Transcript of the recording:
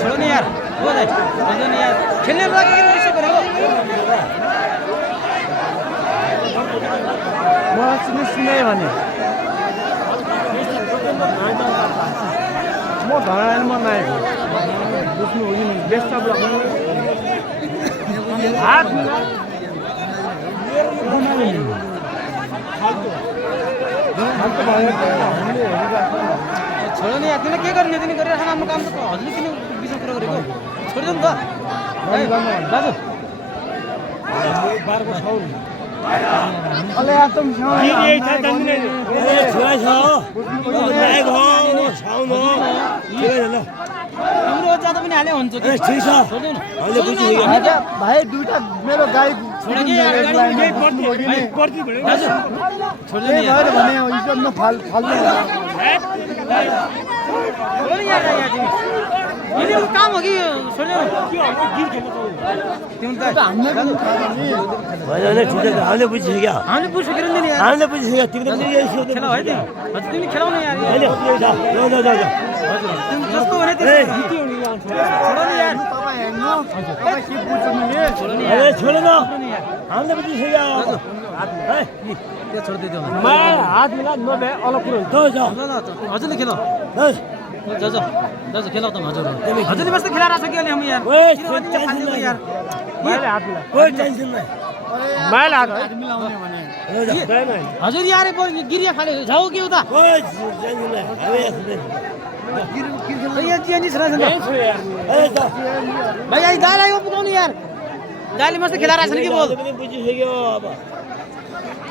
छोड़ो नहीं यार, हो जाए, छोड़ो नहीं यार, खेलने वाला के लिए रिश्ते करेंगे। बहुत सुने वाले। मो धारण में नहीं है, उसमें वही नहीं, बेस्ट अब लगा। हाथ मिला, हाथ तो बाहर छोड़ो नहीं यार, तूने क्या करने तूने करे हम काम तो हजली तूने बीच में करेगा छोड़ दो ना राजू बार को छोड़ अरे यार तुम ये था जंगले अरे छोड़ा छाओ नहीं गो छाओ नो ठीक है लो तिम्रो ज्यादा पनि हाले हुन्छ कि ठीक छ अहिले बुझि गयो भाइ दुईटा मेरो गाई छोड के यार गाडी यही पर्ती भन्यो राजू छोड दे यार भने इज्जत न फाल्नु छोड़ यार ये काम हो गई छोड़ो तुम तो हमने भाई ठीक है हमने पूछ गया हमने पूछ कर नहीं यार हमने पूछ गया तुम तो ये खेला है तुम खिलाओ ना यार लो तुम जिसको बने थे छोड़ो ना यार पापा है नो पापा की पूछ नहीं छोड़ो ना अरे छोड़ो ना हमने पूछ गया ये छोड़ दे दो मैं हाथ मिला नो बे अलग करो दो जाओ हजुर ले खेलो जाओ खेलो तुम हजुर हजुरले बस खेला रहा छ के हम यार यार मैले हात मिला कोई टेंशन नहीं मैले हात मिलाउने भने हजुर यार गिरिया खाले जाऊ के उता कोई टेंशन नहीं हवे ये चेंज छ यार भाइ आई गाली आयो पुगाउनु यार गाली मस्त खेला रहा छ नि के बोल बुझि गयो अब